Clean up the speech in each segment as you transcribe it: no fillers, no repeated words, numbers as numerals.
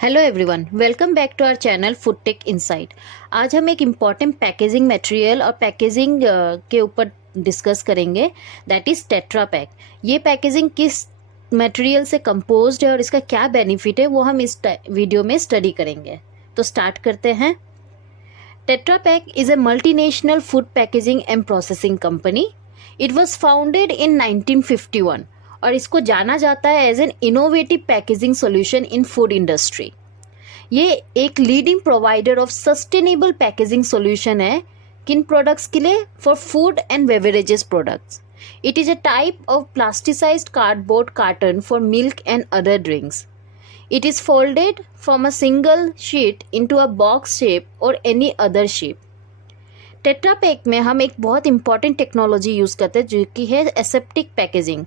Hello everyone, welcome back to our channel food tech insight. आज हम एक important packaging material और packaging के ऊपर डिस्कस करेंगे, दैट इज़ टेट्रा पैक। ये पैकेजिंग किस मटेरियल से कंपोज्ड है और इसका क्या बेनिफिट है वो हम इस वीडियो में स्टडी करेंगे। तो स्टार्ट करते हैं। Tetra Pak is a multinational food packaging and processing company. It was founded in 1951 और इसको जाना जाता है as an innovative packaging solution in food industry. ये एक leading provider of sustainable packaging solution है किन प्रोडक्ट्स के लिए? For food and beverages products. It is a type of plasticized cardboard carton for milk and other drinks. It is folded from a single sheet into a box shape or any other shape. Tetra pack में हम एक बहुत important technology use करते हैं जो कि है aseptic packaging.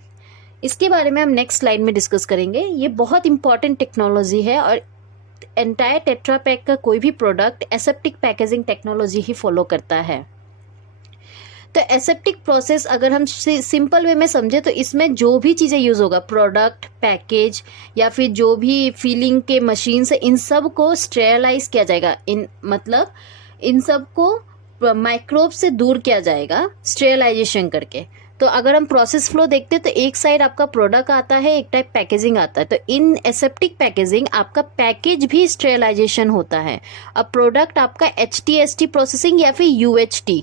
इसके बारे में हम नेक्स्ट स्लाइड में डिस्कस करेंगे। ये बहुत इंपॉर्टेंट टेक्नोलॉजी है और एंटायर टेट्रा पैक का कोई भी प्रोडक्ट एसेप्टिक पैकेजिंग टेक्नोलॉजी ही फॉलो करता है। तो एसेप्टिक प्रोसेस अगर हम सिंपल वे में समझे तो इसमें जो भी चीज़ें यूज़ होगा, प्रोडक्ट, पैकेज या फिर जो भी फीलिंग के मशीन से, इन सब को स्टेरलाइज किया जाएगा। इन सब को माइक्रोब से दूर किया जाएगा स्टेरलाइजेशन करके। तो अगर हम प्रोसेस फ्लो देखते हैं तो एक साइड आपका प्रोडक्ट आता है, एक टाइप पैकेजिंग आता है। तो इन एसेप्टिक पैकेजिंग आपका पैकेज भी स्टेरलाइजेशन होता है। अब प्रोडक्ट आपका HTST प्रोसेसिंग या फिर UHT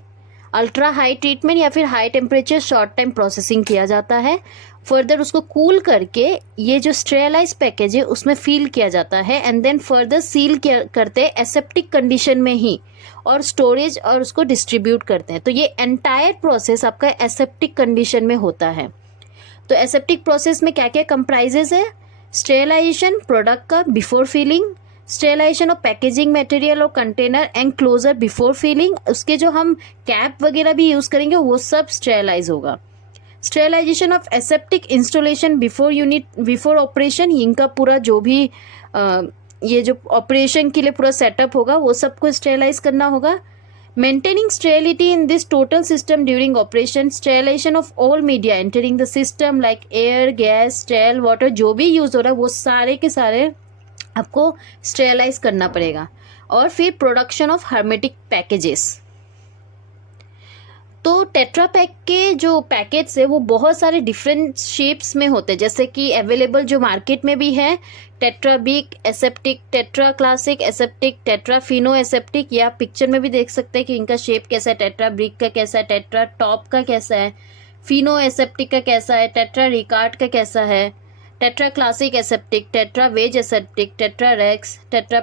अल्ट्रा हाई ट्रीटमेंट या फिर high temperature short time processing किया जाता है। फर्दर उसको कूल करके ये जो स्टेरलाइज पैकेज है उसमें फील किया जाता है एंड देन फर्दर सील करते हैं एसेप्टिक कंडीशन में ही और स्टोरेज और उसको डिस्ट्रीब्यूट करते हैं। तो ये एंटायर प्रोसेस आपका एसेप्टिक कंडीशन में होता है। तो एसेप्टिक प्रोसेस में क्या क्या कंप्राइजेज है? स्टेरलाइजेशन प्रोडक्ट का before filling, sterilization of packaging material और container and closure before filling, उसके जो हम कैप वगैरह भी यूज़ करेंगे वो सब स्टेरलाइज होगा। Sterilisation of aseptic installation before unit before operation, इनका पूरा जो भी ये जो ऑपरेशन के लिए पूरा सेटअप होगा वो सबको स्टेरलाइज करना होगा। Maintaining sterility in this total system during operation, sterilization of all media entering the system like air, gas, stale, water, जो भी यूज़ हो रहा है वो सारे के सारे आपको स्टेरलाइज करना पड़ेगा। और फिर प्रोडक्शन ऑफ हर्मेटिक पैकेजेस। तो टेट्रा पैक के जो पैकेट्स है वो बहुत सारे डिफरेंट शेप्स में होते हैं, जैसे कि अवेलेबल जो मार्केट में भी है, tetra big aseptic, tetra Classic Aseptic, tetra Fino aseptic, या पिक्चर में भी देख सकते हैं कि इनका शेप कैसा है, टेट्रा ब्रिक का कैसा है, टेट्रा टॉप का कैसा है, फिनो एसेप्टिक का कैसा है, टेट्रा रिकार्ड का कैसा है, Tetra Classic Aseptic, Tetra Wedge Aseptic, Tetra Rex, Tetra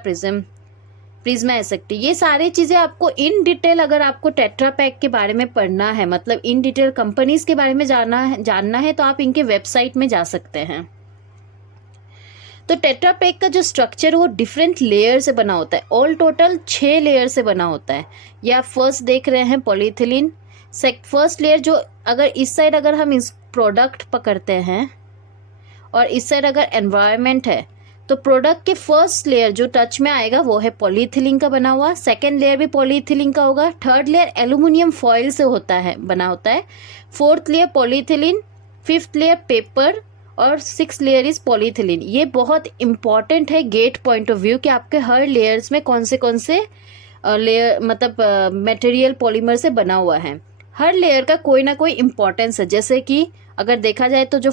Prisma Aseptic. ये सारी चीज़ें आपको इन डिटेल, अगर आपको टेट्रा पैक के बारे में पढ़ना है, मतलब इन डिटेल कंपनीज के बारे में जानना है तो आप इनके वेबसाइट में जा सकते हैं। तो टेट्रा पैक का जो स्ट्रक्चर है वो डिफरेंट लेयर से बना होता है। ऑल टोटल 6 लेयर से बना होता है। या फर्स्ट देख रहे हैं पॉलीथिलीन, फर्स्ट लेयर जो अगर इस साइड अगर हम इस प्रोडक्ट पकड़ते हैं और इस साइड अगर एनवायरनमेंट है तो प्रोडक्ट के फर्स्ट लेयर जो टच में आएगा वो है पॉलीथिलीन का बना हुआ, सेकेंड लेयर भी पॉलीथिलीन का होगा, थर्ड लेयर एल्यूमिनियम फॉइल से बना होता है, fourth layer polythene, fifth layer paper और सिक्स लेयर इज पॉलीथिलीन। ये बहुत इंपॉर्टेंट है गेट पॉइंट ऑफ व्यू कि आपके हर लेयर्स में कौन से लेयर मतलब मटेरियल पॉलीमर से बना हुआ है। हर लेयर का कोई ना कोई इम्पोर्टेंस है। जैसे कि अगर देखा जाए तो जो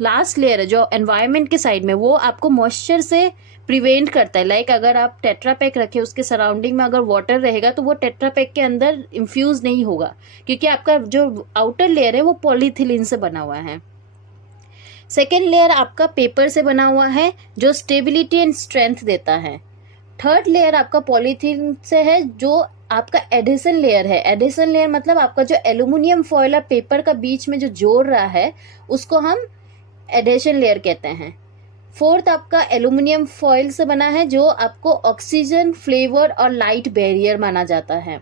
लास्ट लेयर है जो एनवायरनमेंट के साइड में, वो आपको मॉइस्चर से प्रिवेंट करता है। लाइक अगर आप टेट्रा पैक रखें उसके सराउंडिंग में अगर वाटर रहेगा तो वो टेट्रा पैक के अंदर इन्फ्यूज नहीं होगा, क्योंकि आपका जो आउटर लेयर है वो पॉलीथिलीन से बना हुआ है। सेकेंड लेयर आपका पेपर से बना हुआ है जो स्टेबिलिटी एंड स्ट्रेंथ देता है। थर्ड लेयर आपका पॉलीथीन से है जो आपका एडिशन लेयर है। एडिशन लेयर मतलब आपका जो एल्यूमिनियम फॉइल और पेपर का बीच में जो जोड़ रहा है उसको हम एडेशन लेयर कहते हैं। फोर्थ आपका एल्यूमिनियम फॉइल से बना है जो आपको ऑक्सीजन, फ्लेवर और लाइट बैरियर माना जाता है।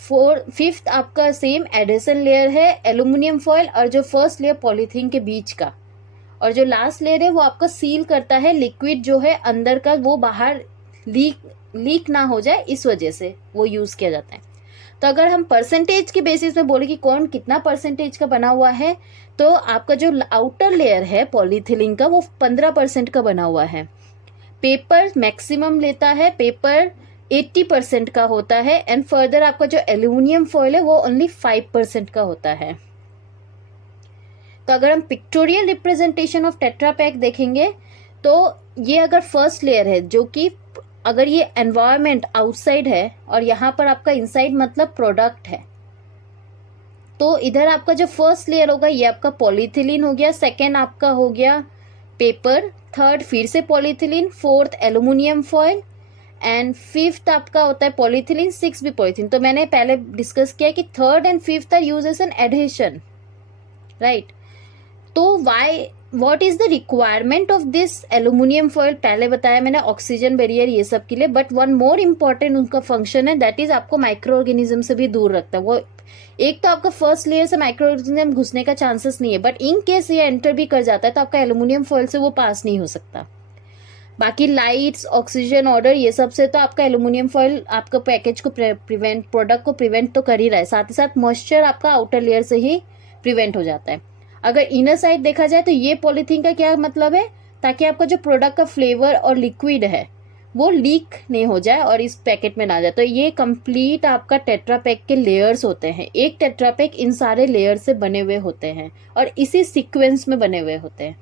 फिफ्थ आपका सेम एडिशन लेयर है, एल्यूमिनियम फॉइल और जो फर्स्ट लेयर पॉलीथीन के बीच का, और जो लास्ट लेयर है वो आपका सील करता है लिक्विड जो है अंदर का, वो बाहर लीक ना हो जाए, इस वजह से वो यूज किया जाता है। तो अगर हम परसेंटेज के बेसिस में बोले कि कौन कितना परसेंटेज का बना हुआ है, तो आपका जो आउटर लेयर है पॉलीथिलीन का वो 15% का बना हुआ है। पेपर मैक्सिमम लेता है, पेपर 80% का होता है, एंड फर्दर आपका जो एल्यूमिनियम फॉयल है वो ओनली 5% का होता है। तो अगर हम pictorial representation of Tetra pack देखेंगे तो ये अगर फर्स्ट लेयर है, जो कि अगर ये एनवायरमेंट आउटसाइड है और यहाँ पर आपका इनसाइड मतलब प्रोडक्ट है, तो इधर आपका जो फर्स्ट लेयर होगा ये आपका पॉलीथिलीन हो गया, सेकेंड आपका हो गया पेपर, थर्ड फिर से polythene, fourth aluminium foil, and fifth आपका होता है पॉलीथिलीन, सिक्स भी पॉलीथिलीन। तो मैंने पहले डिस्कस किया कि third and fifth are use as an adhesion, right. तो why what is the requirement of this aluminium foil, पहले बताया मैंने ऑक्सीजन बैरियर ये सब के लिए, बट वन मोर इम्पॉर्टेंट उनका फंक्शन है, दैट इज आपको माइक्रो ऑर्गेनिज्म से भी दूर रखता है। वो एक तो आपका फर्स्ट लेयर से माइक्रो ऑर्गेनिज्म घुसने का चांसेस नहीं है, बट इन केस ये एंटर भी कर जाता है तो आपका एल्यूमिनियम फॉयल से वो पास नहीं हो सकता। बाकी लाइट्स, ऑक्सीजन ऑर्डर ये सब से तो आपका एल्यूमिनियम फॉयल आपका पैकेज को प्रिवेंट, प्रोडक्ट को प्रिवेंट तो कर ही रहा है, साथ ही साथ मॉइस्चर आपका आउटर लेयर से ही प्रिवेंट हो जाता है। अगर इनर साइड देखा जाए तो ये पॉलीथीन का क्या मतलब है, ताकि आपका जो प्रोडक्ट का फ्लेवर और लिक्विड है वो लीक नहीं हो जाए और इस पैकेट में ना जाए। तो ये कंप्लीट आपका टेट्रा पैक के लेयर्स होते हैं। एक टेट्रा पैक इन सारे लेयर से बने हुए होते हैं और इसी सीक्वेंस में बने हुए होते हैं।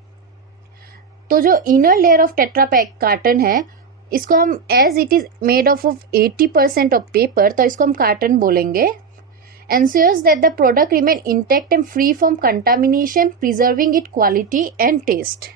तो जो inner layer of Tetra Pak carton है, इसको हम as it is made of 80% of paper, तो इसको हम कार्टन बोलेंगे। ensures that the product remain intact and free from contamination, preserving its quality and taste.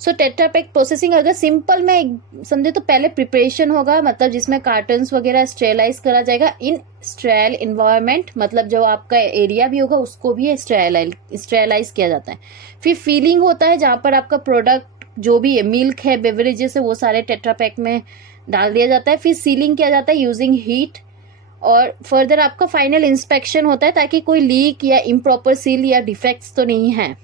So tetra pack processing अगर simple में समझे तो पहले प्रिपरेशन होगा, मतलब जिसमें कार्टन्स वगैरह स्टेरलाइज करा जाएगा इन स्टेराइल इन्वायरमेंट, मतलब जो आपका एरिया भी होगा उसको भी स्टेरलाइज किया जाता है। फिर फीलिंग होता है जहाँ पर आपका प्रोडक्ट जो भी है, मिल्क है, बेवरेजेस है, वो सारे टेट्रा पैक में डाल दिया जाता है। फिर सीलिंग किया जाता है यूजिंग हीट, और फर्दर आपका फाइनल इंस्पेक्शन होता है ताकि कोई लीक या इम्प्रॉपर सील या डिफेक्ट्स तो नहीं है।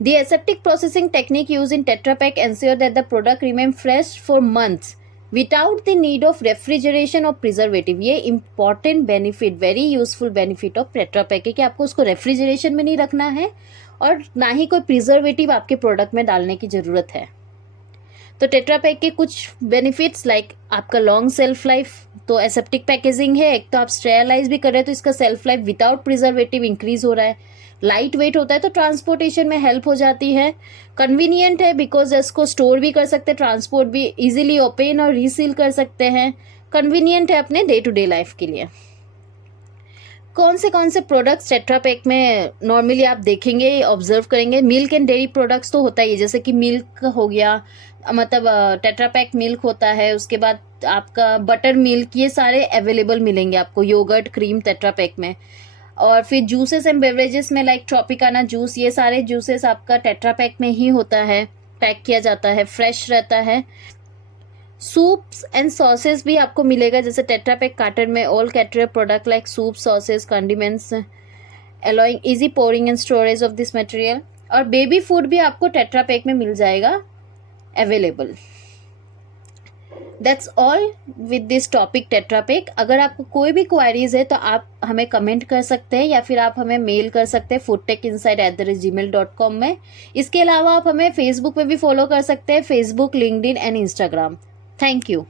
The aseptic processing technique used in Tetra Pak ensure that the product remain fresh for months without the need of refrigeration or preservative. ये important benefit, very useful benefit of Tetra Pak है कि आपको उसको refrigeration में नहीं रखना है और ना ही कोई प्रिजर्वेटिव आपके प्रोडक्ट में डालने की जरूरत है। तो टेट्रा पैक के कुछ बेनिफिट्स लाइक आपका लॉन्ग सेल्फ लाइफ, तो एसेप्टिक पैकेजिंग है, एक तो आप स्टेरलाइज भी कर रहे हैं तो इसका self life without preservative increase हो रहा है। लाइट वेट होता है तो ट्रांसपोर्टेशन में हेल्प हो जाती है। कन्वीनियंट है बिकॉज इसको स्टोर भी कर सकते हैं, ट्रांसपोर्ट भी इजीली ओपन और रीसील कर सकते हैं। कन्वीनियंट है अपने डे टू डे लाइफ के लिए। कौन से प्रोडक्ट्स टेट्रा पैक में नॉर्मली आप देखेंगे, ऑब्जर्व करेंगे, मिल्क एंड डेयरी प्रोडक्ट्स तो होता ही है, जैसे कि मिल्क हो गया, मतलब टेट्रा पैक मिल्क होता है, उसके बाद आपका बटर मिल्क, ये सारे अवेलेबल मिलेंगे आपको, योगर्ट, क्रीम टेट्रा पैक में। और फिर जूसेस एंड बेवरेजेस में लाइक ट्रॉपिकाना जूस, ये सारे जूसेस आपका टेट्रा पैक में ही होता है, पैक किया जाता है, फ्रेश रहता है। सूप्स एंड सॉसेस भी आपको मिलेगा, जैसे टेट्रा पैक कार्टन में all caterer product like soup, sauces, condiments, allowing easy pouring and storage of this material. और बेबी फूड भी आपको टेट्रा पैक में मिल जाएगा available. That's all with this topic tetra pack. अगर आपको कोई भी क्वारीज है तो आप हमें कमेंट कर सकते हैं या फिर आप हमें मेल कर सकते हैं foodtechinsight@gmail.com में। इसके अलावा आप हमें फेसबुक पे भी फॉलो कर सकते हैं, Facebook, LinkedIn and Instagram. Thank you.